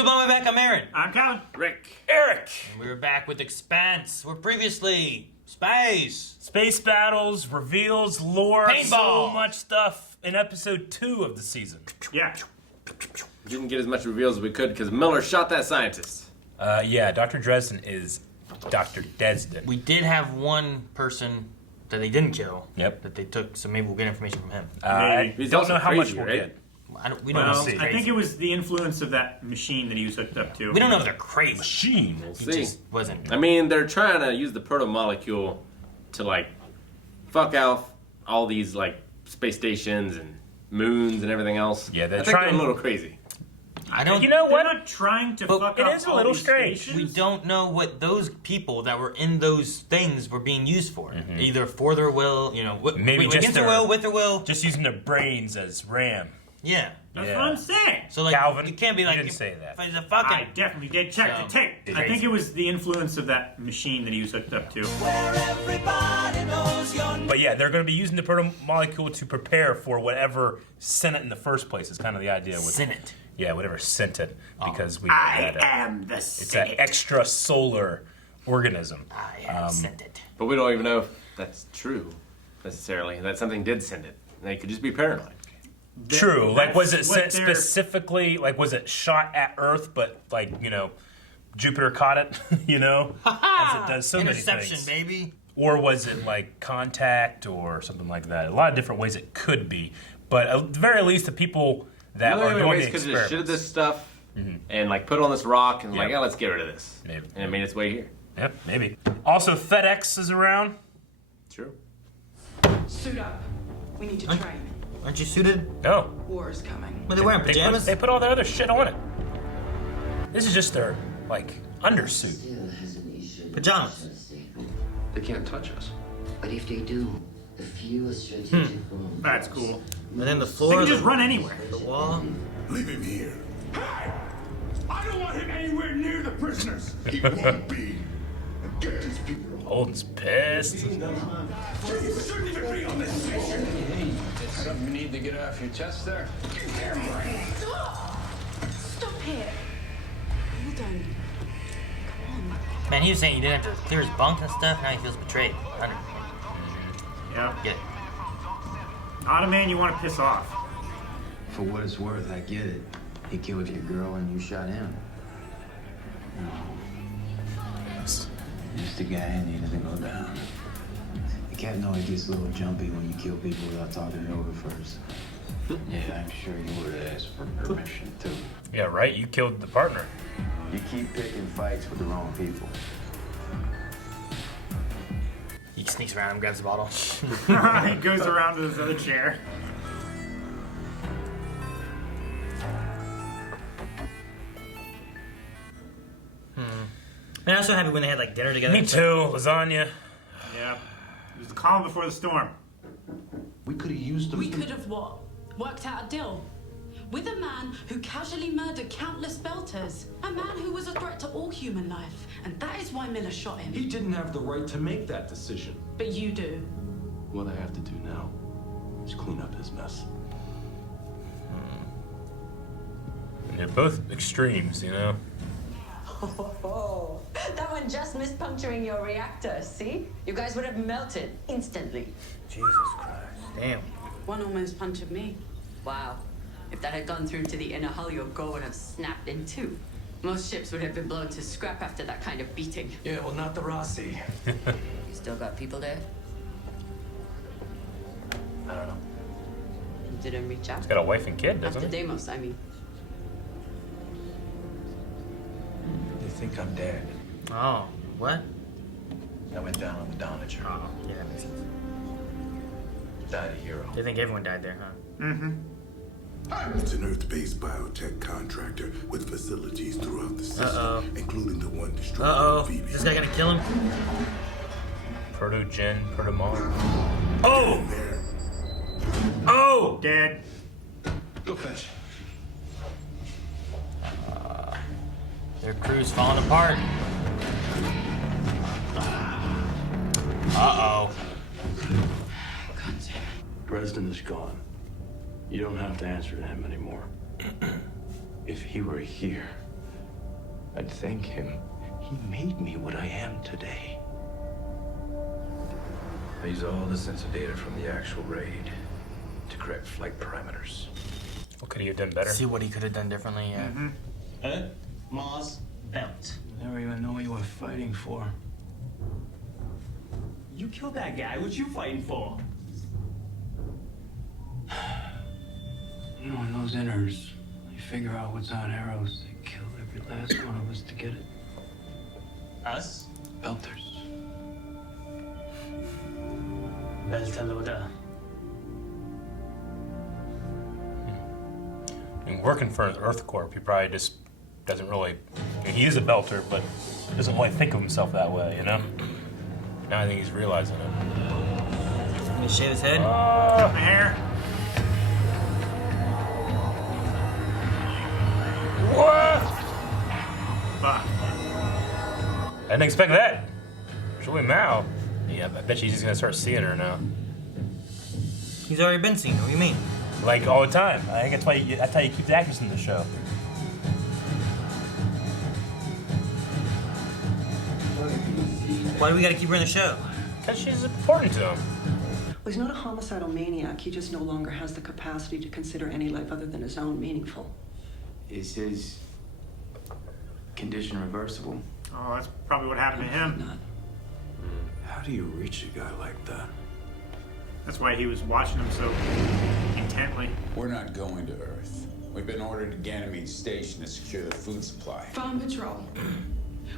for blowing me back. I'm Aaron. I'm Colin. Rick. Eric. And we're back with Expanse. We're previously space. Space battles, reveals, lore, Paintball. so much stuff in episode 2 of the season. Yeah. Didn't get as much reveals as we could because Miller shot that scientist. Yeah, Dr. Dresden is Dr. Desden. We did have one person that they didn't kill. Yep. That they took, so maybe we'll get information from him. I He's don't also know how crazy, much we'll right? get. We don't know. see. I think it was the influence of that machine that he was hooked up to. We don't know if they're crazy. Machine. We'll He see. just wasn't. I mean, they're trying to use the protomolecule to, like, fuck out all these, like, space stations and moons and everything else. Yeah, they're I think trying- they're a little crazy. I don't. You know They're what? not trying to But fuck it up is a all little these strange. stations. We don't know what those people that were in those things were being used for. Either for their will, you know, Maybe just against their their- will, with their will. Just using their brains as RAM. Yeah. That's Yeah. what I'm saying. So like, Calvin, you can't be you like, didn't say that. If it's a I fucking. definitely did check So, the tape. it's I think crazy. it was the influence of that machine that he was hooked up to. But yeah, they're going to be using the protomolecule to prepare for whatever sent it in the first place. Is kind of the idea with Senate. Yeah, whatever sent it, because we I had am the it's an Senate. extra solar organism. I have sent it. But we don't even know if that's true, necessarily. That something did send it. They could just be paranoid. True. Like, was it That's sent what they're- specifically? Like, was it shot at Earth, but like, you know, Jupiter caught it? You know, as it does so many Interception, things. baby. Or was it like contact or something like that? A lot of different ways it could be, but at the very least, the people that are going to could have just shitted experiment. this stuff and, like, put it on this rock and, like, Yep. yeah, let's get rid of this. Maybe. And it made its way here. Yep, maybe. Also, FedEx is around. True. Suit up. We need to train. Aren't you suited? Oh, War is coming. Were they wearing they pajamas? put all the other shit on it. This is just their like undersuit. Pajamas. They can't touch us. But if they do, the fewer strategic bombs. That's cool. And then the They floor, can the just run anywhere. wall. Leave him here. Hey! I don't want him anywhere near the prisoners. He won't be. Get these people. Holden's pissed. He shouldn't even be on this station. It's something you need to get off your chest there. Stop here. Hold on. Come on. Man, he was saying he didn't have to clear his bunk and stuff. Now he feels betrayed. I don't Yeah. get it. Not a man you want to piss off. For what it's worth, I get it. He killed your girl and you shot him. Just a guy who needed to go down. The captain always gets a little jumpy when you kill people without talking it over first. Yeah, I'm sure you would have asked for permission too. Yeah, right. You killed the partner. You keep picking fights with the wrong people. He sneaks around and grabs the bottle. He goes around to this other chair. Man, I was so happy when they had like dinner together. Me too. Lasagna. Yeah. It was the calm before the storm. We could have used them. We could have what? Worked out a deal. With a man who casually murdered countless belters. A man who was a threat to all human life. And that is why Miller shot him. He didn't have the right to make that decision. But you do. What I have to do now is clean up his mess. And they're both extremes, you know. Oh, that one just missed puncturing your reactor, see? You guys would have melted instantly. Jesus Christ. Damn. One almost punctured me. Wow. If that had gone through to the inner hull, your goal would have snapped in two. Most ships would have been blown to scrap after that kind of beating. Yeah, well, not the Rossi. You still got people there? I don't know. You didn't reach out? He's got a wife and kid, doesn't After he? Deimos, I mean. They think I'm dead. Oh, what? I went down on the Donager. Oh, yeah, that makes sense. Died a hero. They think everyone died there, huh? Mm-hmm. It's an Earth-based biotech contractor with facilities throughout the system, including the one destroyed Uh-oh. Phoebe. Is this guy gonna kill him? Protogen, protomolecule. Oh! There. Oh! Dead. Go fetch. Their crew's falling apart. Uh-oh. Dresden is gone. You don't have to answer to him anymore. If he were here, I'd thank him. He made me what I am today. I use all the sensor data from the actual raid to correct flight parameters. What could he have done better? See what he could have done differently. Yeah. Mars belt. Never even know what you were fighting for. You killed that guy. What you fighting for? You know, in those inners, they figure out what's on Eros. They kill every last one of us to get it. Us? Belters. Belter loader. And working for an Earth Corp, he probably just doesn't really. I mean, he is a belter, but doesn't really think of himself that way, you know? Now I think he's realizing it. Gonna shave his head? My hair. What? Fuck. I didn't expect that. Surely now. Yeah, I bet she's just gonna start seeing her now. He's already been seen. What do you mean? Like all the time. I think that's how you keep the actors in the show. Why do we gotta keep her in the show? Because she's important to him. Well, he's not a homicidal maniac. He just no longer has the capacity to consider any life other than his own meaningful. Is his condition reversible? Oh, that's probably what happened to him. Not. How do you reach a guy like that? That's why he was watching him so intently. We're not going to Earth. We've been ordered to Ganymede Station to secure the food supply. Farm patrol.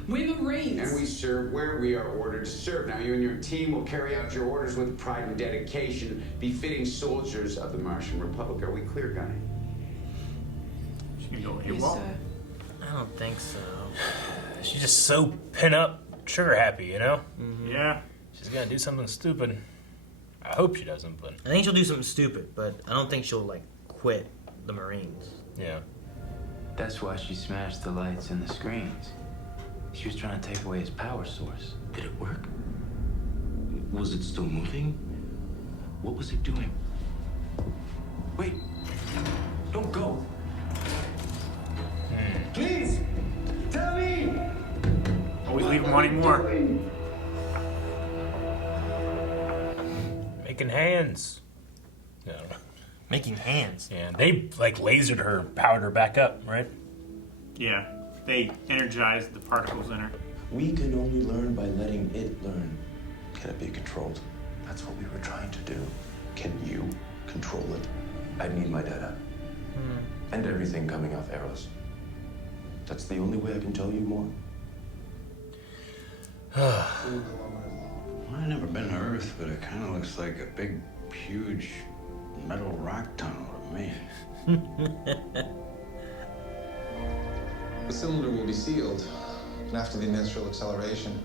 We're Marines. And we serve where we are ordered to serve. Now, you and your team will carry out your orders with pride and dedication, befitting soldiers of the Martian Republic. Are we clear, Gunny? She can go Yes, AWOL. sir. I don't think so. She's just so pin up, sugar happy, you know? Yeah. She's gonna do something stupid. I hope she doesn't, but I think she'll do something stupid, but I don't think she'll like quit the Marines. yeah. That's why she smashed the lights and the screens. She was trying to take away his power source. Did it work? Was it still moving? What was it doing? Wait! Don't go! Please! Tell me! Always leave him wanting more. Making hands. Yeah. Making hands. Yeah, they like lasered her, powered her back up, right? Yeah. They energized the particles in her. We can only learn by letting it learn. Can it be controlled? That's what we were trying to do. Can you control it? I need my data. And everything coming off Eros. That's the only way I can tell you more. I've never been to Earth, but it kind of looks like a big, huge metal rock tunnel to me. The cylinder will be sealed, and after the initial acceleration,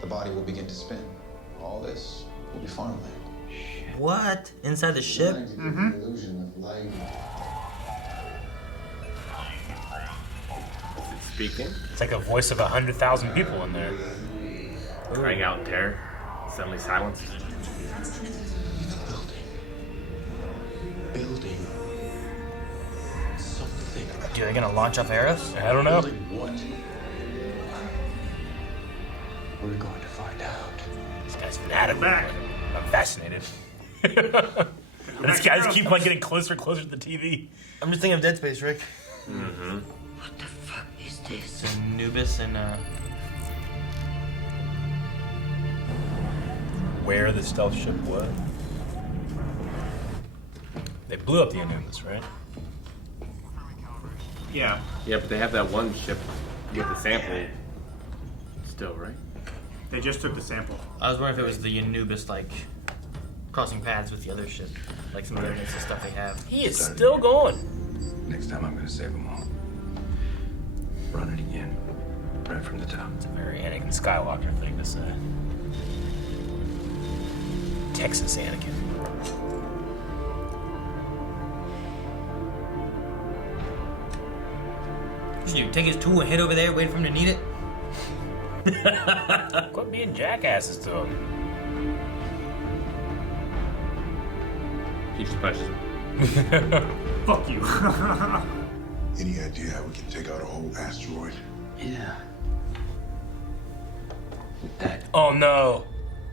the body will begin to spin. All this will be farmland. What? Inside the ship? The illusion of light. Speaking. It's like a voice of 100,000 people in there. Crying out in terror. Suddenly silence. Building something. Dude, are they gonna launch off Eros? I don't know. Building what? We're going to find out. This guy's fanatical. Back. I'm fascinated. This guy's keep like getting closer and closer to the TV. I'm just thinking of Dead Space, Rick. Mm-hmm. What the fuck is this? So Anubis and Where the stealth ship was. They blew up the Anubis, right? Yeah. Yeah, but they have that one ship with the sample still, right? They just took the sample. I was wondering if it was the Anubis like crossing paths with the other ship, like some of the other stuff they have. He is still going. Next time I'm going to save them all. Run it again. Right from the top. It's a very Anakin Skywalker thing to say. Texas Anakin. Should you take his tool and hit over there, wait for him to need it? Quit being jackasses to him. He just pushes him. Fuck you. Any idea how we can take out a whole asteroid? Yeah. Oh no.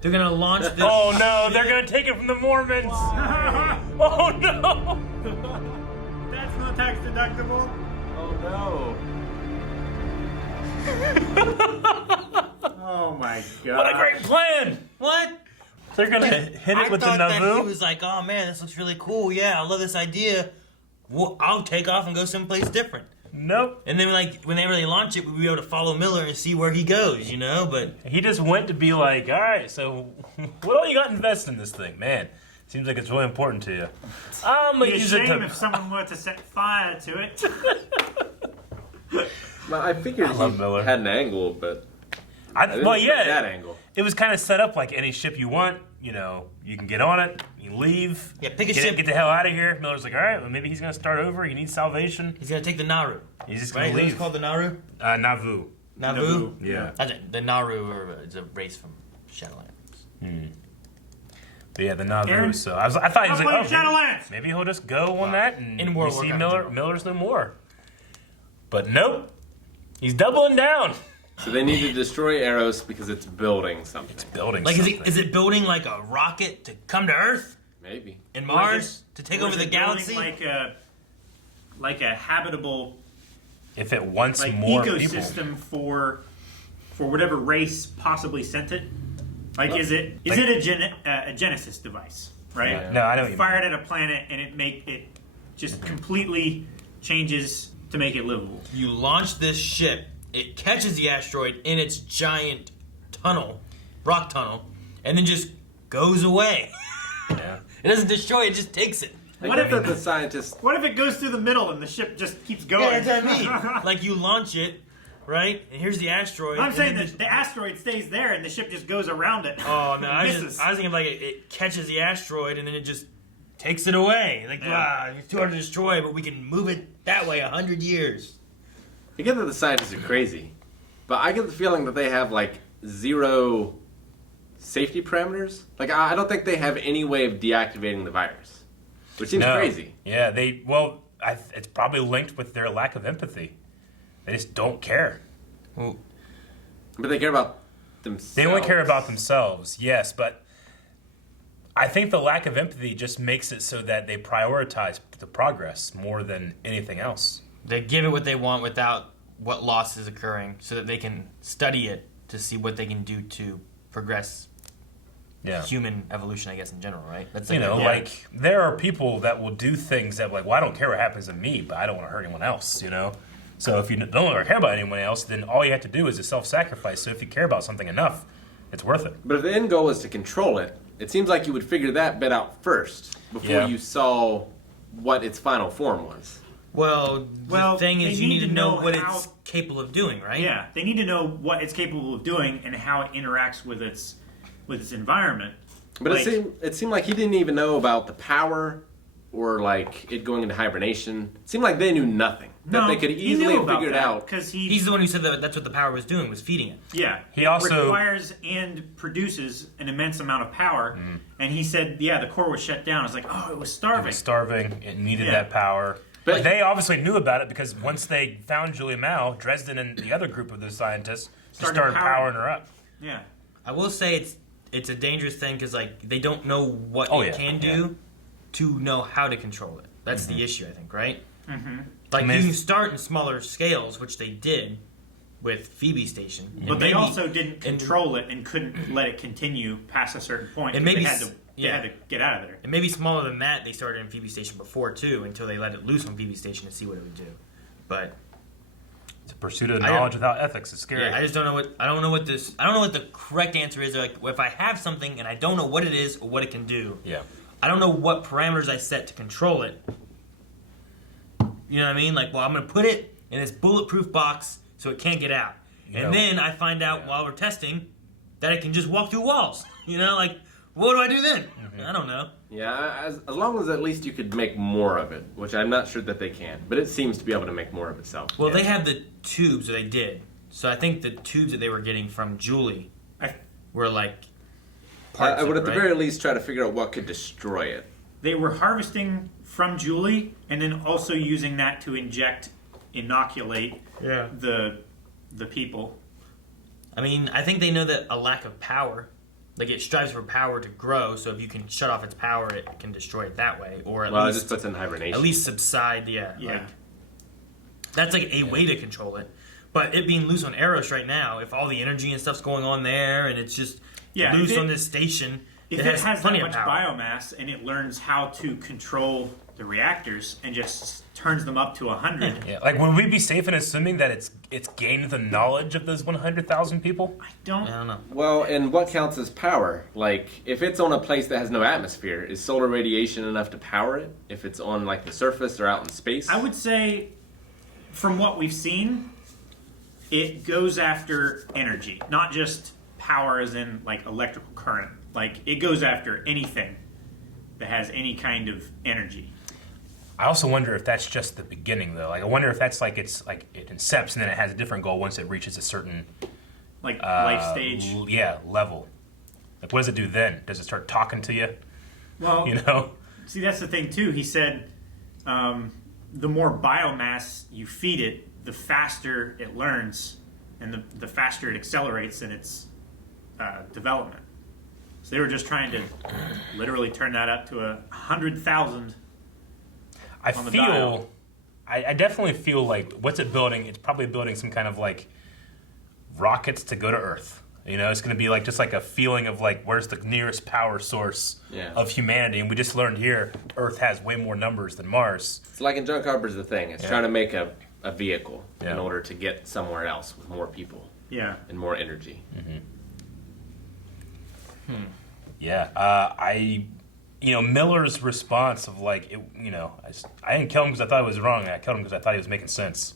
They're gonna launch this. Oh no, they're gonna take it from the Mormons. Oh no. That's not tax deductible. Oh no. Oh my god. What a great plan. What? They're gonna hit it with the I thought that he Naroo. was like, oh man, this looks really cool. Yeah, I love this idea. Well, I'll take off and go someplace different. Nope. And then, like, when they really launch it, we'll be able to follow Miller and see where he goes, you know? But He just went to be like, all right, so what all you got to invest in this thing, man? Seems like it's really important to you. I'm gonna It'd be a use it shame to. if someone were to set fire to it. Well, I figured I love he Miller. had an angle, but I didn't Well, expect yeah. that angle. It was kind of set up like any ship you want. You know, you can get on it, you leave. Yeah, pick a get, ship. Get the hell out of here. Miller's like, all right, well, maybe he's gonna start over. He needs salvation. he's gonna take the Naroo. He's just Right? gonna It's leave. called the Naroo? Nauvoo. Naboo? Yeah. The Naroo is a race from Shadowlands. But yeah, the Nauvoo. Aaron, So I thought he was I'll like, play oh, Shadowlands. maybe he'll just go on that and In we World see Warcraft. Miller's no more. But nope, he's doubling down. So they need to destroy Eros because it's building something. It's building Like, is it building like a rocket to come to Earth Maybe. and Or is Mars to it- take or over is the it building galaxy? like a habitable If it wants like more people. ecosystem for whatever race possibly sent it. Like, Well, is it like- a Genesis device, right? Yeah. No, I know what you Fire it at a planet and it just completely changes to make it livable. You launch this ship, it catches the asteroid in its giant rock tunnel, and then just goes away. Yeah. It doesn't destroy it, it just takes it. What if the scientists? What if it goes through the middle and the ship just keeps going? Yeah, that's what I mean. Like, you launch it, right? And here's the asteroid. I'm and saying then that the asteroid stays there and the ship just goes around it. Oh, no, I was Misses. thinking like it catches the asteroid and then it just takes it away. Like, it's too hard to destroy, but we can move it that way 100 years. I get that the scientists are crazy, but I get the feeling that they have like zero safety parameters. Like I don't think they have any way of deactivating the virus, which seems crazy. Yeah, it's probably linked with their lack of empathy. They just don't care. But they care about themselves. They only care about themselves, yes, but I think the lack of empathy just makes it so that they prioritize the progress more than anything else. They give it what they want without what loss is occurring so that they can study it to see what they can do to progress human evolution, I guess, in general, right? That's like there are people that will do things that like, well, I don't care what happens to me, but I don't want to hurt anyone else, you know? So if you don't care about anyone else, then all you have to do is a self-sacrifice. So if you care about something enough, it's worth it. But if the end goal is to control it, it seems like you would figure that bit out first before you saw what its final form was. Well, the thing is, you need to know what how- it's capable of doing, right? Yeah, they need to know what it's capable of doing and how it interacts with its environment. But Like- it seemed like he didn't even know about the power or like it going into hibernation. It seemed like they knew nothing. That they could easily have figured out. because He's the one who said that that's what the power was doing, was feeding it. Yeah, He it also- requires and produces an immense amount of power. And he said, yeah, the core was shut down. It's like, oh, it was starving. It was starving. It needed Yeah. that power. But- But they obviously knew about it because once they found Julie Mao, Dresden and the other group of those scientists just started powering her up. Yeah. I will say it's a dangerous thing because like they don't know what it can do to know how to control it. That's the issue, I think, right? Mm-hmm. Like I mean, you can start in smaller scales, which they did with Phoebe Station, and But they maybe- also didn't control it and couldn't let it continue past a certain point. And because maybe they had to get out of there. And maybe smaller than that, they started in Phoebe Station before too, until they let it loose on Phoebe Station to see what it would do. But it's a pursuit of knowledge without ethics. It's scary. Yeah, I just don't know what I don't know what the correct answer is. Like, if I have something and I don't know what it is or what it can do, I don't know what parameters I set to control it. You know what I mean? Like, well, I'm going to put it in this bulletproof box so it can't get out. And then I find out while we're testing that it can just walk through walls. You know, like, what do I do then? I don't know. Yeah, as long as at least you could make more of it, which I'm not sure that they can, but it seems to be able to make more of itself. Well, they have the tubes, or they did. So I think the tubes that they were getting from Julie were like parts I would of at it, the right? very least try to figure out what could destroy it. They were harvesting from Julie and then also using that to inoculate the the people. I mean, I think they know that a lack of power, like it strives for power to grow. So if you can shut off its power, it can destroy it that way, or at Well, least it just puts it in hibernation. At least subside. Yeah. Like, that's like a way to control it. But it being loose on Eros right now, if all the energy and stuff's going on there, and it's just loose on this station, if it has that much biomass and it learns how to control the reactors and just turns them up to 100. Yeah, like would we be safe in assuming that it's gained the knowledge of those 100,000 people? I don't know. Well, and what counts as power? Like, if it's on a place that has no atmosphere, is solar radiation enough to power it? If it's on, like, the surface or out in space? I would say, from what we've seen, it goes after energy, not just power as in, like, electrical current. Like, it goes after anything that has any kind of energy. I also wonder if that's just the beginning, though. Like, I wonder if that's like it incepts and then it has a different goal once it reaches a certain life stage. Level. Like, what does it do then? Does it start talking to you? Well, you know. See, that's the thing too. He said, the more biomass you feed it, the faster it learns, and the faster it accelerates in its development. So they were just trying to literally turn that up to 100,000. I definitely feel like, what's it building? It's probably building some kind of like rockets to go to Earth. You know, it's going to be like just like a feeling of like, where's the nearest power source of humanity? And we just learned here, Earth has way more numbers than Mars. It's like in John Carpenter's The Thing. It's trying to make a vehicle in order to get somewhere else with more people. Yeah. And more energy. Mm-hmm. Yeah. Miller's response of like, I didn't kill him because I thought it was wrong. I killed him because I thought he was making sense.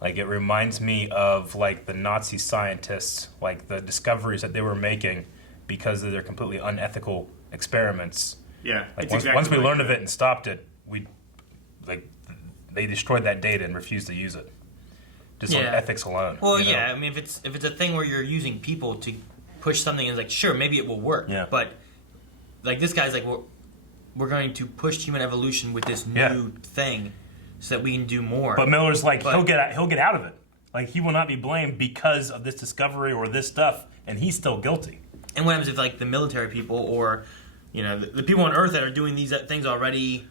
Like, it reminds me of like the Nazi scientists, like the discoveries that they were making because of their completely unethical experiments. Yeah. Like once we learned of it and stopped it, they destroyed that data and refused to use it. Just on ethics alone. Well, I mean, if it's a thing where you're using people to push something, it's like, sure, maybe it will work. Yeah. But like this guy's like, we're going to push human evolution with this new thing so that we can do more. But Miller's like, he'll get out of it. Like, he will not be blamed because of this discovery or this stuff, and he's still guilty. And what happens if like the military people or the people on Earth that are doing these things already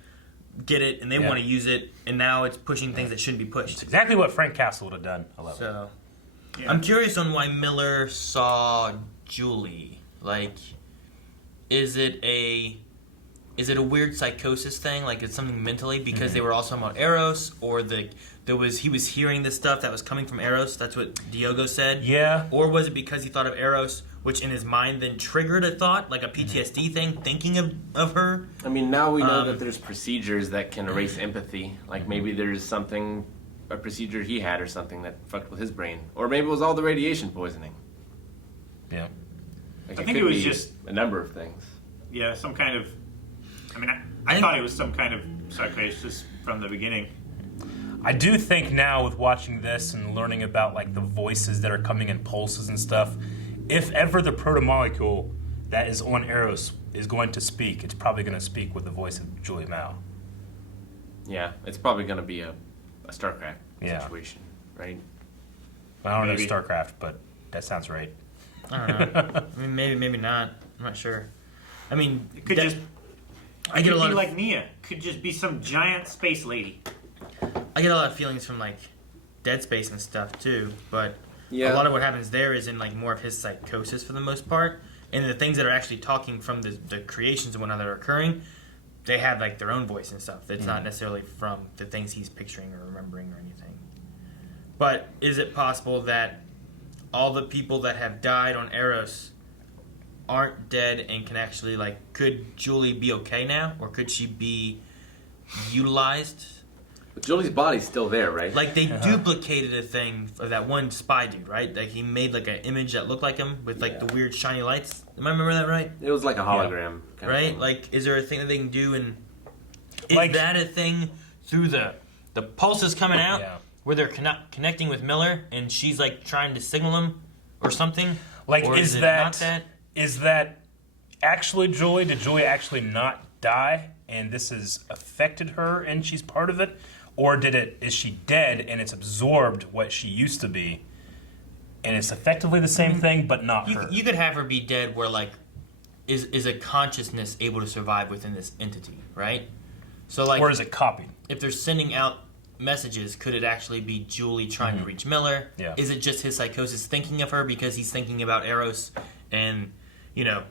get it and they want to use it, and now it's pushing things that shouldn't be pushed. It's exactly what Frank Castle would have done. So, I'm curious on why Miller saw Julie. Like, is it a weird psychosis thing? Like, it's something mentally because they were also talking about Eros, or he was hearing this stuff that was coming from Eros. That's what Diogo said. Yeah. Or was it because he thought of Eros, which in his mind then triggered a thought, like a PTSD thing, thinking of her? I mean, now we know that there's procedures that can erase empathy. Like, maybe there's a procedure he had or something that fucked with his brain. Or maybe it was all the radiation poisoning. Yeah. Like, I think it was just a number of things. Yeah, some kind of. I mean, I thought it was some kind of psychosis from the beginning. I do think now, with watching this and learning about like the voices that are coming in pulses and stuff, if ever the protomolecule that is on Eros is going to speak, it's probably going to speak with the voice of Julie Mao. Yeah, it's probably going to be a StarCraft situation, right? I don't know StarCraft, but that sounds right. I don't know. I mean, maybe not. I'm not sure. I mean, it could just. I get a lot of like Nia. Could just be some giant space lady. I get a lot of feelings from like Dead Space and stuff too, but a lot of what happens there is in like more of his psychosis for the most part, and the things that are actually talking from the creations and whatnot that are occurring, they have like their own voice and stuff. It's not necessarily from the things he's picturing or remembering or anything. But is it possible that all the people that have died on Eros aren't dead and can actually, like, could Julie be okay now? Or could she be utilized? But Julie's body's still there, right? Like, they duplicated a thing of that one spy dude, right? Like, he made, like, an image that looked like him with, like, the weird shiny lights. Am I remember that right? It was like a hologram. Kind right? of thing. Like, is there a thing that they can do? And is that a thing through the pulses coming out? Yeah. Where they're connecting with Miller, and she's like trying to signal him or something. Like, or is that actually Julie? Did Julie actually not die, and this has affected her, and she's part of it, or is she dead and it's absorbed what she used to be, and it's effectively the same thing, but not her. You could have her be dead where, like, is a consciousness able to survive within this entity, right? So, like, or is it copied? If they're sending out messages, could it actually be Julie trying to reach Miller? Yeah. Is it just his psychosis thinking of her because he's thinking about Eros? And, you know,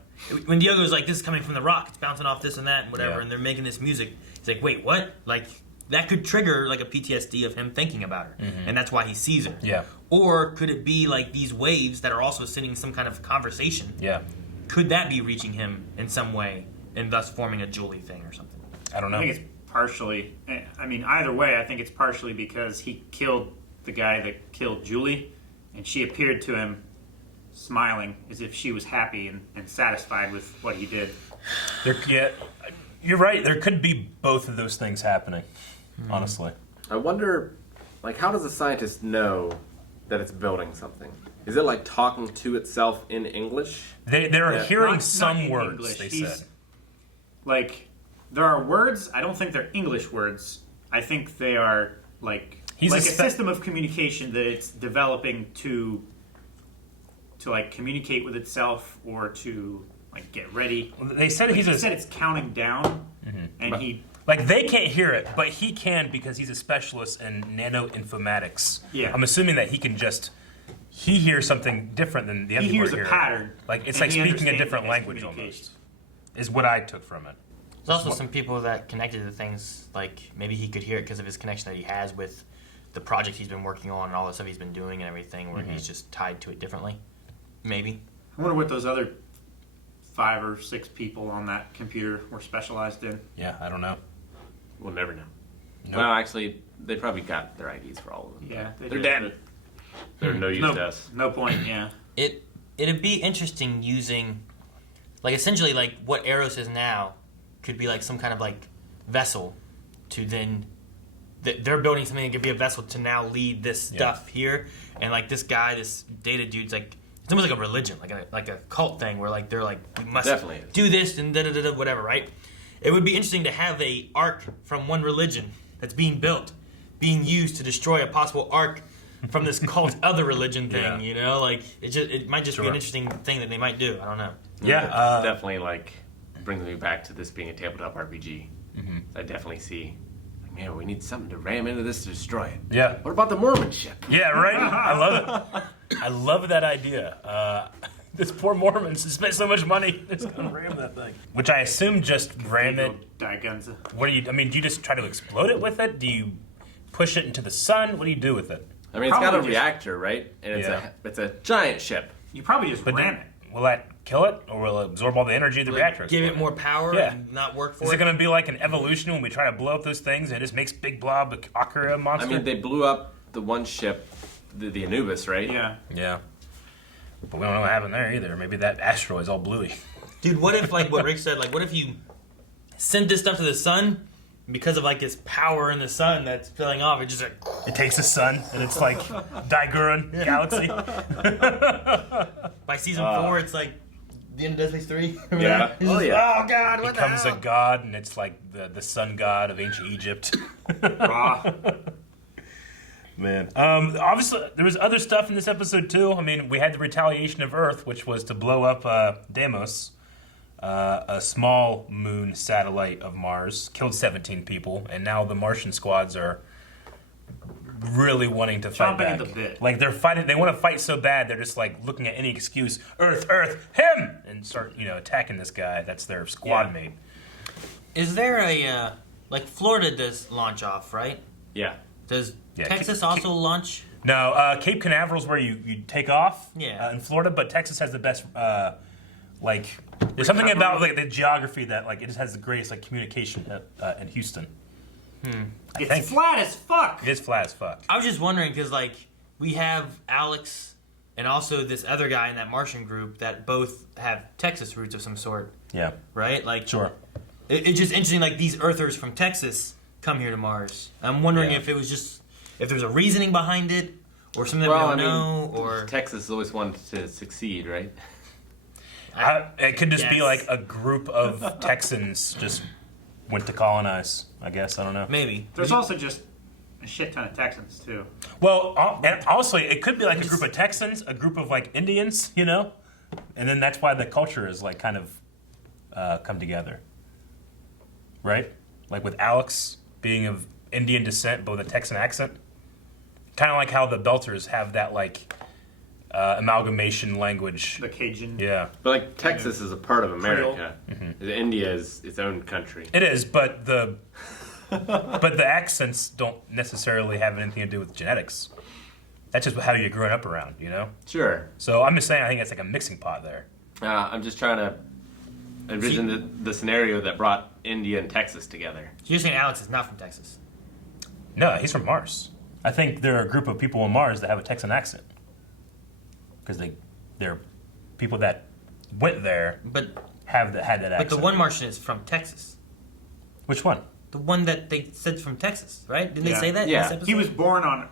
when Diogo's like, this is coming from the rock, it's bouncing off this and that and whatever, and they're making this music, he's like, wait, what? Like, that could trigger, like, a PTSD of him thinking about her. And that's why he sees her. Yeah. Or could it be, like, these waves that are also sending some kind of conversation? Yeah. Could that be reaching him in some way and thus forming a Julie thing or something? I don't know. I think it's partially, I mean, either way, I think it's partially because he killed the guy that killed Julie, and she appeared to him smiling as if she was happy and satisfied with what he did. You're right. There could be both of those things happening, honestly. I wonder, like, how does a scientist know that it's building something? Is it like talking to itself in English? They're hearing some not in words, English. they He's- said. Like, there are words, I don't think they're English words. I think they are, like a system of communication that it's developing to like, communicate with itself or to, like, get ready. They said he said it's counting down, and he... Like, they can't hear it, but he can because he's a specialist in nanoinformatics. Yeah. I'm assuming that he can just... He hears something different than the other He people hears a hear. pattern, Like, it's and like he speaking a understands different it as language almost, is what I took from it. There's also some people that connected to things, like maybe he could hear it because of his connection that he has with the project he's been working on and all the stuff he's been doing and everything, where he's just tied to it differently. Maybe. I wonder what those other 5 or 6 people on that computer were specialized in. Yeah, I don't know. We'll never know. Nope. Well, actually, they probably got their IDs for all of them. Yeah, they're did. dead. They're no use to us. No point, yeah. It'd be interesting using, like, essentially, like, what Eros is now could be, like, some kind of, like, vessel to then... They're building something that could be a vessel to now lead this stuff here. And, like, this guy, this data dude's, like... It's almost like a religion, like a cult thing where, like, they're like, we must do this and da-da-da-da, whatever, right? It would be interesting to have a ark from one religion that's being built, being used to destroy a possible ark from this cult other religion thing, you know? Like, it might just be an interesting thing that they might do. I don't know. Yeah, definitely, like, brings me back to this being a tabletop RPG. I definitely see, like, man, we need something to ram into this to destroy it. Yeah. What about the Mormon ship? Yeah, right? I love it. I love that idea. This poor Mormons spent so much money. It's gonna ram that thing. Which I assume just ram it. What do you? I mean, do you just try to explode it with it? Do you push it into the sun? What do you do with it? I mean, it's got a reactor, right? And it's a giant ship. You probably just ram it. Will that kill it, or will it absorb all the energy of the reactor? Give it more power and not work for it? Is it going to be like an evolution when we try to blow up those things and it just makes big blob Akira monster? I mean, they blew up the one ship, the Anubis, right? Yeah. Yeah. But we don't know what happened there either. Maybe that asteroid's all bluey. Dude, what if, like what Rick said, like, what if you send this stuff to the sun, because of, like, this power in the sun that's filling off, it just, like... It takes the sun, and it's like Daiguren Galaxy. By season 4, it's like the end of Dead Space 3. Yeah. Oh, yeah. Oh, God, what It becomes the a hell? god, and it's like the sun god of ancient Egypt. Man. Obviously, there was other stuff in this episode, too. I mean, we had the retaliation of Earth, which was to blow up Deimos, a small moon satellite of Mars, killed 17 people, and now the Martian squads are really wanting to fight back. Chomping at the bit. Like, they're fighting, they want to fight so bad, they're just, like, looking at any excuse, Earth, him! And start, attacking this guy. That's their squad mate. Is there a, like, Florida does launch off, right? Yeah. Does Texas also launch? No, Cape Canaveral's where you take off Yeah. in Florida, but Texas has the best, there's something about, like, the geography that, like, it just has the greatest, like, communication in Houston. It's flat as fuck. It is flat as fuck. I was just wondering, because, like, we have Alex and also this other guy in that Martian group that both have Texas roots of some sort. Yeah. Right? Like, sure. It's just interesting, like, these Earthers from Texas come here to Mars. I'm wondering if it was just, if there's a reasoning behind it, or something that we don't know, or... Texas always wanted to succeed, right? It could just be like a group of Texans just went to colonize, I guess. I don't know. Maybe. There's also just a shit ton of Texans too. Well, and also it could be like a group of Texans, a group of like Indians, you know, and then that's why the culture is like kind of come together, right? Like with Alex being of Indian descent but with a Texan accent, kind of like how the Belters have that like amalgamation language. The Cajun. Yeah. But like Texas is a part of America. Mm-hmm. India is its own country. It is, but the accents don't necessarily have anything to do with genetics. That's just how you're growing up around, you know? Sure. So I'm just saying I think it's like a mixing pot there. I'm just trying to envision the scenario that brought India and Texas together. So you're saying Alex is not from Texas? No, he's from Mars. I think there are a group of people on Mars that have a Texan accent. Because they're people that went there but had that accent. But the one Martian is from Texas. Which one? The one that they said from Texas, right? Didn't they say that in this episode? He was born on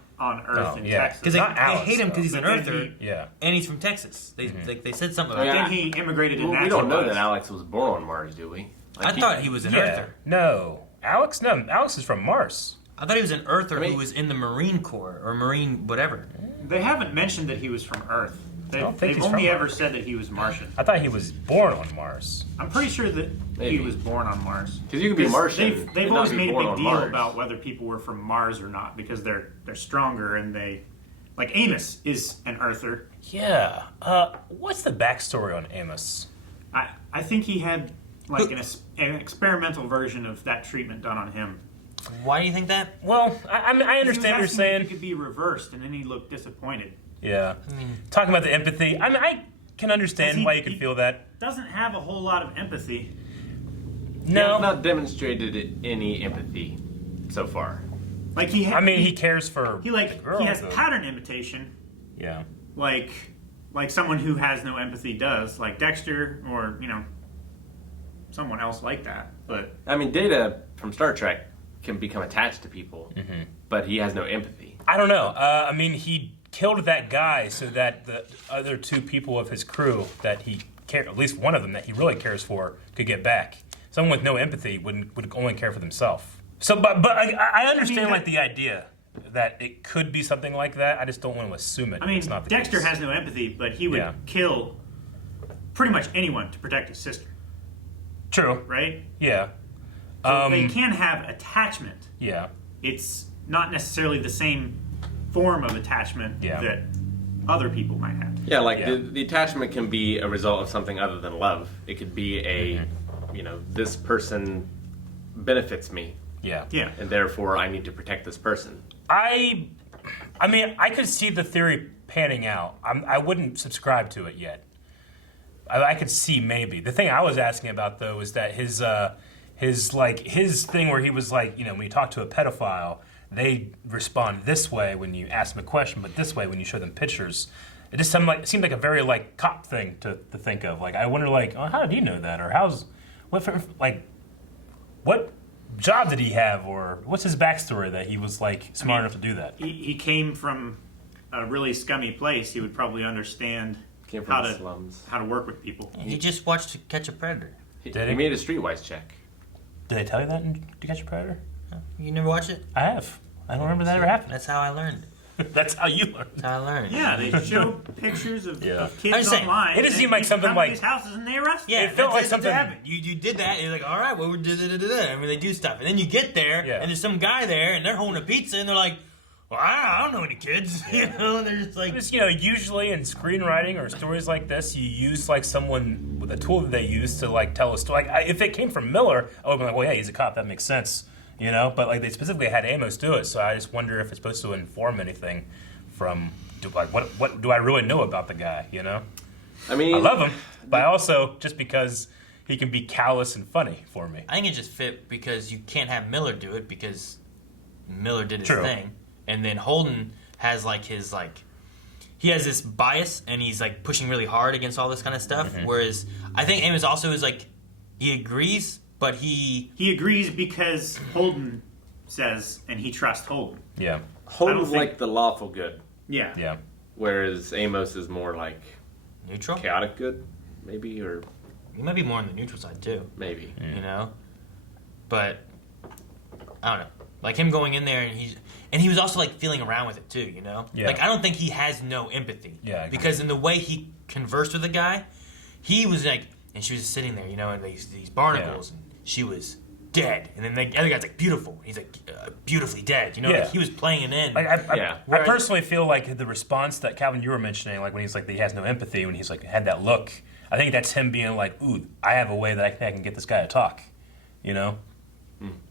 Earth in Texas. Because they hate him because he's an Earther, yeah, and he's from Texas. They they said something But about then that. he immigrated in We don't know that Alex was born on Mars, do we? I thought he was an Earther. No. Alex is from Mars. I thought he was an Earther who was in the Marine Corps or Marine whatever. They haven't mentioned that he was from Earth. They've only ever said that he was Martian. I thought he was born on Mars. I'm pretty sure that he was born on Mars. Because you can be Martian. They've always made a big deal Mars. about whether people were from Mars or not because they're stronger and they, like Amos is an Earther. Yeah. What's the backstory on Amos? I think he had like an experimental version of that treatment done on him. Why do you think that? Well, I understand what you're saying. It could be reversed, and then he looked disappointed. Yeah. Talking about the empathy, I can understand why you could feel that. Doesn't have a whole lot of empathy. No. He has not demonstrated any empathy so far. Like he cares for the girl, he has though. pattern imitation. Yeah. Like someone who has no empathy does, like Dexter or someone else like that. But I mean, Data from Star Trek can become attached to people, but he has no empathy. I don't know. I mean, he killed that guy so that the other two people of his crew that he cared, at least one of them that he really cares for, could get back. Someone with no empathy would only care for themselves. So, but I understand like the idea that it could be something like that. I just don't want to assume it. I mean, it's not the Dexter case. has no empathy, but he would kill pretty much anyone to protect his sister. True. Right? Yeah. So they can have attachment. Yeah. It's not necessarily the same form of attachment that other people might have. Yeah, like the attachment can be a result of something other than love. It could be a, this person benefits me. Yeah. Yeah. And therefore I need to protect this person. I mean, I could see the theory panning out. I wouldn't subscribe to it yet. I could see maybe. The thing I was asking about though is that his thing where he was like, when you talk to a pedophile, they respond this way when you ask them a question, but this way when you show them pictures. It just seemed like a very like cop thing to think of. Like I wonder like, oh, how did he know that, or what job did he have, or what's his backstory that he was like smart enough to do that? He came from a really scummy place. He would probably understand how to work with people. He just watched To Catch a Predator. He made a streetwise check. Did they tell you that in To Catch a Predator? You never watched it? I have. I don't remember that ever happened. That's how I learned. That's how you learned. That's how I learned. Yeah, they show pictures of I'm kids saying, online. it just seemed like something like these houses and they arrest them. Yeah, it felt like that's something what happened. You did that, and you're like, all right, well, we're da-da-da-da-da. I mean, they do stuff. And then you get there, and there's some guy there, and they're holding a pizza, and they're like, well, I don't know any kids. And they're just like... Just, usually in screenwriting or stories like this, you use, like, someone with a tool that they use to, like, tell a story. Like, if it came from Miller, I would be like, well, yeah, he's a cop. That makes sense, But, like, they specifically had Amos do it, so I just wonder if it's supposed to inform anything from, like, what do I really know about the guy, I mean... I love him, but also just because he can be callous and funny for me. I think it just fit because you can't have Miller do it because Miller did his True. thing. And then Holden has he has this bias and he's like pushing really hard against all this kind of stuff. Whereas I think Amos also is like, he agrees, but he agrees because Holden says, and he trusts Holden. Yeah. Holden's like the lawful good. Yeah. Yeah. Whereas Amos is more like neutral, chaotic good, maybe, or he might be more on the neutral side too. Maybe. But I don't know. Like him going in there and he was also like feeling around with it too, you know? Yeah. Like I don't think he has no empathy. Yeah. Because in the way he conversed with the guy, he was like, and she was just sitting there, you know, and these barnacles, and she was dead. And then the other guy's like, beautiful. He's like, beautifully dead. You know, like he was playing it in. Like, I personally feel like the response that Calvin, you were mentioning, like when he's like, he has no empathy, when he's like, had that look, I think that's him being like, ooh, I have a way that I think I can get this guy to talk. You know?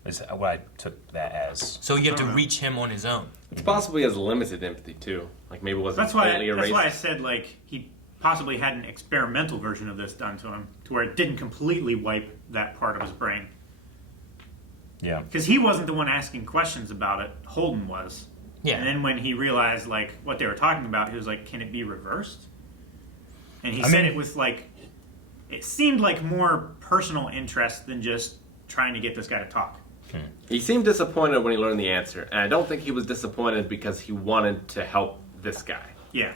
Is what I took that as. So you have to reach him on his own. It's possible he has limited empathy too. Like maybe it wasn't That's why completely erased. that's why I said like he possibly had an experimental version of this done to him, to where it didn't completely wipe that part of his brain. Yeah. Because he wasn't the one asking questions about it. Holden was. Yeah. And then when he realized like what they were talking about, he was like, "Can it be reversed?" And he said it with like, it seemed like more personal interest than just trying to get this guy to talk. He seemed disappointed when he learned the answer, and I don't think he was disappointed because he wanted to help this guy. Yeah.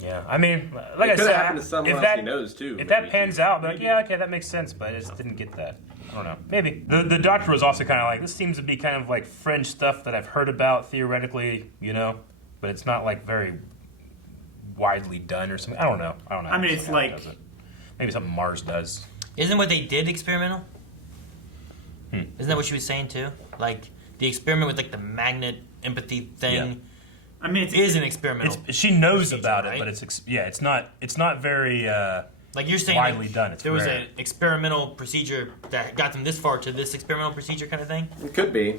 Yeah, I mean, like It I could said, happen to someone if else that he knows too. If that pans out, like, yeah, okay, that makes sense, but I just didn't get that. I don't know. Maybe the doctor was also kind of like, this seems to be kind of like fringe stuff that I've heard about theoretically, you know, but it's not like very widely done or something. I don't know. I mean, it's like maybe something Mars does. Isn't what they did experimental? Isn't that what she was saying too? Like the experiment with like the magnet empathy thing. Yeah. I mean, it is an experimental. She knows procedure, about right? it, but it's not very like you're saying widely like, done. It's there was rare. an experimental procedure that got them this far to this experimental procedure kind of thing. It could be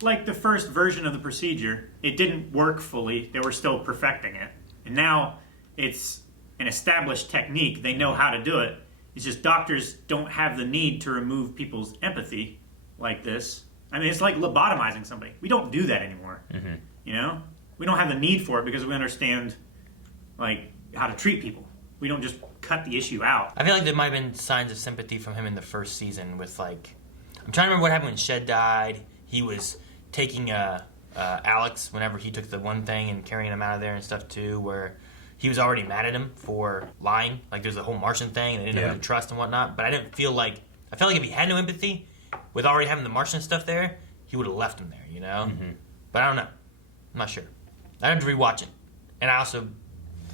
like the first version of the procedure. It didn't work fully. They were still perfecting it, and now it's an established technique. They know how to do it. It's just doctors don't have the need to remove people's empathy like this. I mean, it's like lobotomizing somebody. We don't do that anymore. Mm-hmm. You know, we don't have the need for it because we understand like how to treat people. We don't just cut the issue out. I feel like there might have been signs of sympathy from him in the first season with like, I'm trying to remember what happened when Shed died. He was taking Alex whenever he took the one thing and carrying him out of there and stuff too, where he was already mad at him for lying. Like there's the whole Martian thing, and they didn't know who to trust and whatnot. But I felt like if he had no empathy, with already having the Martian stuff there, he would have left him there, you know? Mm-hmm. But I don't know. I'm not sure. I'd have to rewatch it. And I don't know.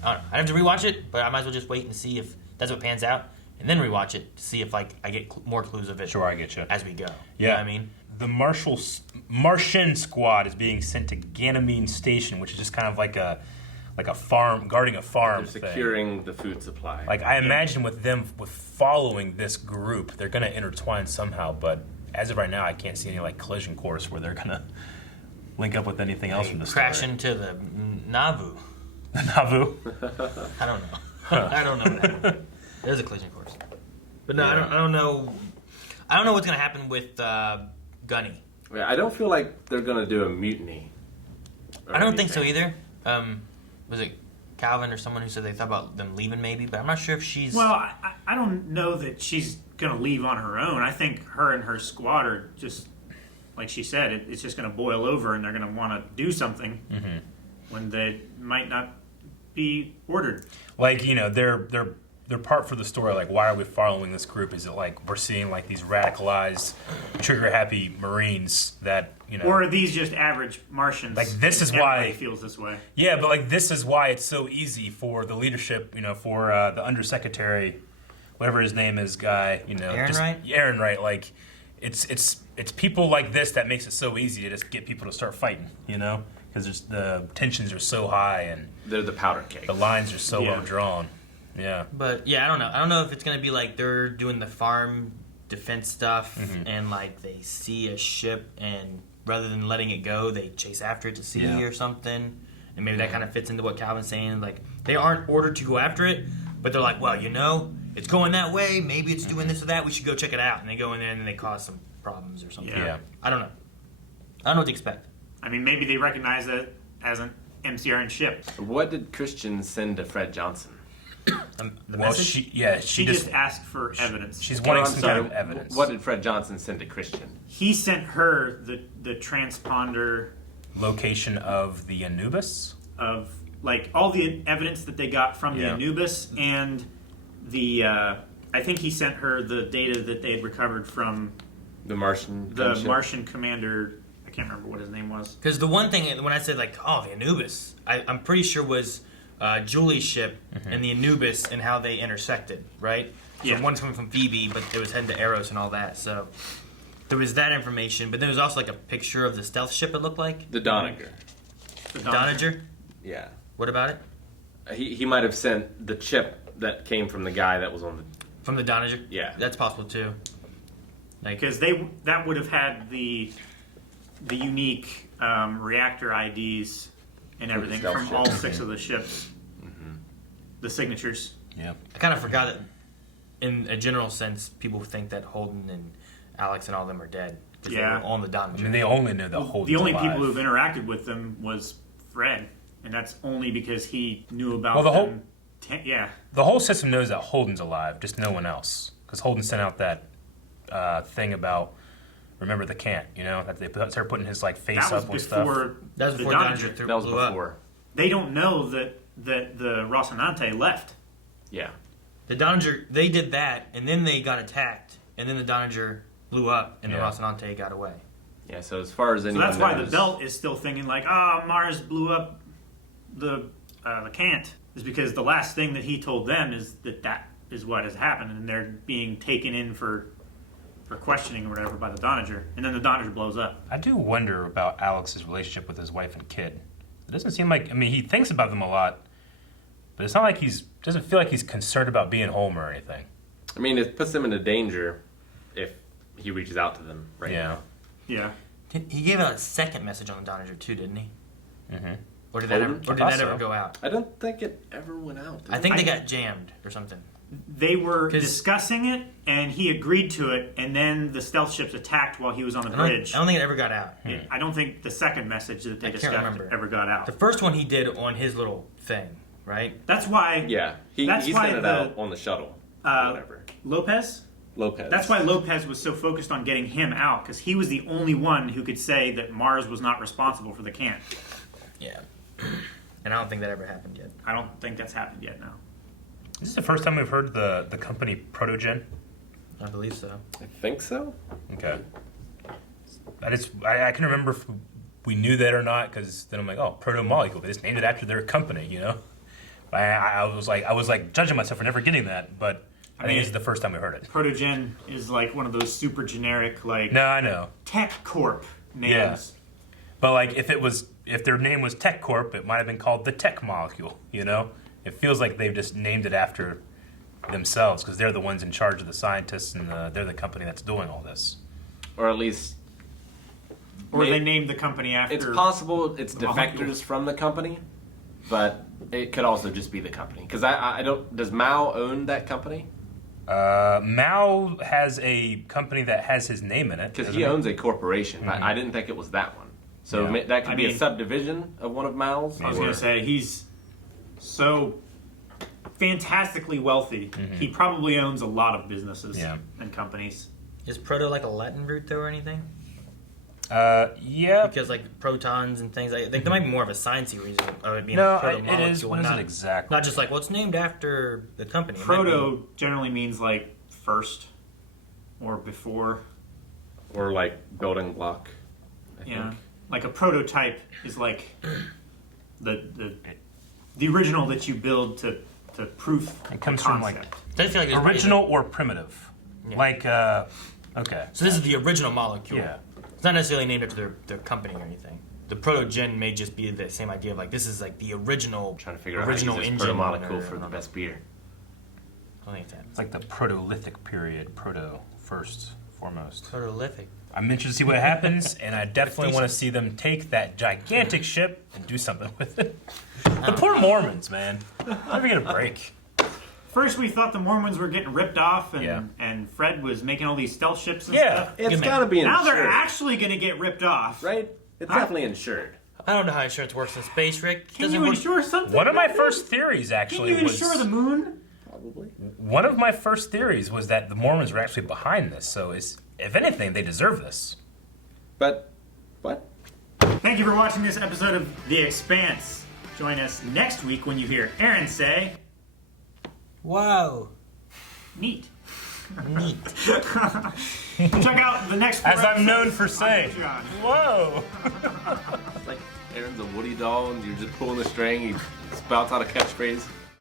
I'd have to rewatch it, but I might as well just wait and see if that's what pans out, and then rewatch it to see if like I get more clues of it. Sure, I get you. As we go. Yeah. You know what I mean? The Martian squad is being sent to Ganymede Station, which is just kind of like a farm, guarding a farm. They're securing the food supply. Like I imagine with following this group, they're going to intertwine somehow. But as of right now, I can't see any like collision course where they're going to link up with anything else from the crash story. into the Nauvoo. The Nauvoo? I don't know. I don't know that. There's a collision course, but no, I don't know. I don't know what's going to happen with Gunny. Yeah, I don't feel like they're going to do a mutiny. I don't think so either. Was it Calvin or someone who said they thought about them leaving maybe, but I'm not sure if she's... Well, I don't know that she's going to leave on her own. I think her and her squad are just, like she said, it's just going to boil over and they're going to want to do something when they might not be ordered. Like, you know, they're part for the story. Like, why are we following this group? Is it like we're seeing like these radicalized, trigger-happy Marines that, you know... Or are these just average Martians? Like, this is Everybody why... feels this way. Yeah, but like this is why it's so easy for the leadership, you know, for the undersecretary, whatever his name is, guy, you know, Aaron Wright. Like, it's people like this that makes it so easy to just get people to start fighting, you know, because the tensions are so high and they're the powder keg. The lines are so well drawn. Yeah, but yeah, I don't know. I don't know if it's gonna be like they're doing the farm defense stuff and like they see a ship and rather than letting it go, they chase after it to see or something. And maybe that kind of fits into what Calvin's saying. Like, they aren't ordered to go after it, but they're like, well, you know, it's going that way. Maybe it's doing this or that. We should go check it out. And they go in there and then they cause some problems or something. Yeah. I don't know. I don't know what to expect. I mean, maybe they recognize it as an MCRN ship. What did Christian send to Fred Johnson? She just asked for evidence. She's wanting some kind of evidence. What did Fred Johnson send to Christian? He sent her the transponder location of the Anubis, of like all the evidence that they got from the Anubis, and the I think he sent her the data that they had recovered from the Martian Martian commander I can't remember what his name was. Because the one thing, when I said, like, oh, the Anubis, I'm pretty sure was Julie's ship and the Anubis and how they intersected, right? Yeah. So one's coming from Phoebe, but it was heading to Eros and all that, so there was that information. But there was also, like, a picture of the stealth ship, it looked like. The Doniger. The Doniger? Yeah. What about it? He might have sent the chip that came from the guy that was on the... From the Doniger? Yeah. That's possible, too. Because that would have had the unique reactor IDs and everything stealth from ship. all 6 of the ships. The signatures. Yeah. I kind of forgot that in a general sense, people think that Holden and Alex and all of them are dead. Because they were on the Doniger. I mean, they only knew that Holden's The only alive. people who've interacted with them was Fred. And that's only because he knew about Well, the whole- them. The whole system knows that Holden's alive, just no one else. Because Holden sent out that thing about remember the can't, you know, that they started putting his like face That was up with stuff. before That was the before Doniger. Doniger That was blew up. before. They don't know that the Rocinante left. Yeah. The Doniger, they did that, and then they got attacked, and then the Doniger blew up, and the Rocinante got away. Yeah, so as far as So anyone that's why the knows- belt is still thinking like, Mars blew up the Cant. Is because the last thing that he told them is that is what has happened, and they're being taken in for questioning or whatever by the Doniger, and then the Doniger blows up. I do wonder about Alex's relationship with his wife and kid. It doesn't seem like, I mean, he thinks about them a lot, but it's not like doesn't feel like he's concerned about being home or anything. I mean, it puts them into danger if he reaches out to them right now. Yeah. He gave out a second message on the Doniger too, didn't he? Mm-hmm. Or did that ever go out? I don't think it ever went out. I think they got jammed or something. They were discussing it, and he agreed to it, and then the stealth ships attacked while he was on the bridge. I don't think it ever got out. I don't think the second message that they I can't discussed remember. ever got out. The first one he did on his little thing, right? That's why. Yeah, he that's sent why it out on the shuttle. Whatever. Lopez. That's why Lopez was so focused on getting him out, because he was the only one who could say that Mars was not responsible for the Cant. Yeah. And I don't think that ever happened yet. I don't think that's happened yet, no. Is this the first time we've heard the company Protogen? I believe so. I think so. Okay. I can remember if we knew that or not, because then I'm like, oh, protomolecule. They just named it after their company, you know? I was like judging myself for never getting that, but I think it's the first time we heard it. Protogen is like one of those super generic, like... No, I know. Tech Corp names. Yeah. But like, if their name was Tech Corp, it might have been called the Tech Molecule, you know? It feels like they've just named it after themselves, because they're the ones in charge of the scientists, and they're the company that's doing all this. Or at least... Or they named the company after... It's possible it's the molecule. defectors from the company, but it could also just be the company. Because I don't... Does Mao own that company? Mao has a company that has his name in it. Because he owns a corporation. Mhm. I didn't think it was that one. So Yeah. that could be mean, a subdivision of one of Mao's. I was going to say, he's so fantastically wealthy. He probably owns a lot of businesses and companies. Is proto like a Latin root though or anything? Yeah. Because like protons and things, I think there might be more of a sciencey reason of it being No, a proto it molecule. is. What is it exactly? Not just like, well, it's named after the company. It might Proto generally means like first or before. Or like building block. I Yeah. think. Like a prototype is like the original that you build to proof It comes the from like concept. I feel like there's original or primitive. Yeah. Like, okay. So this is the original molecule. Yeah. It's not necessarily named after their company or anything. The Protogen may just be the same idea of like this is like the original Trying to figure out original how to use engine this protomolecule or- for the best beer. I think it's that. It's like the Protolithic period. Proto first, foremost. Protolithic. I'm interested to see what happens, and I definitely want to see them take that gigantic ship and do something with it. The poor Mormons, man. Never get a break. First, we thought the Mormons were getting ripped off, and Yeah. and Fred was making all these stealth ships and Yeah. stuff. It's got to be Now insured. they're actually going to get ripped off. Right? It's definitely insured. I don't know how insurance works in space, Rick. Can you insure something? One of my like first this? theories Can actually you was insure the moon? Probably. one of my first theories was that the Mormons were actually behind this. So, if anything, they deserve this. But, what? Thank you for watching this episode of The Expanse. Join us next week when you hear Aaron say, Wow. neat. Neat. Check out the next 4 As I'm known episodes for on saying. Patreon. Whoa. It's like Aaron's a Woody doll and you're just pulling the string, he spouts out a catchphrase.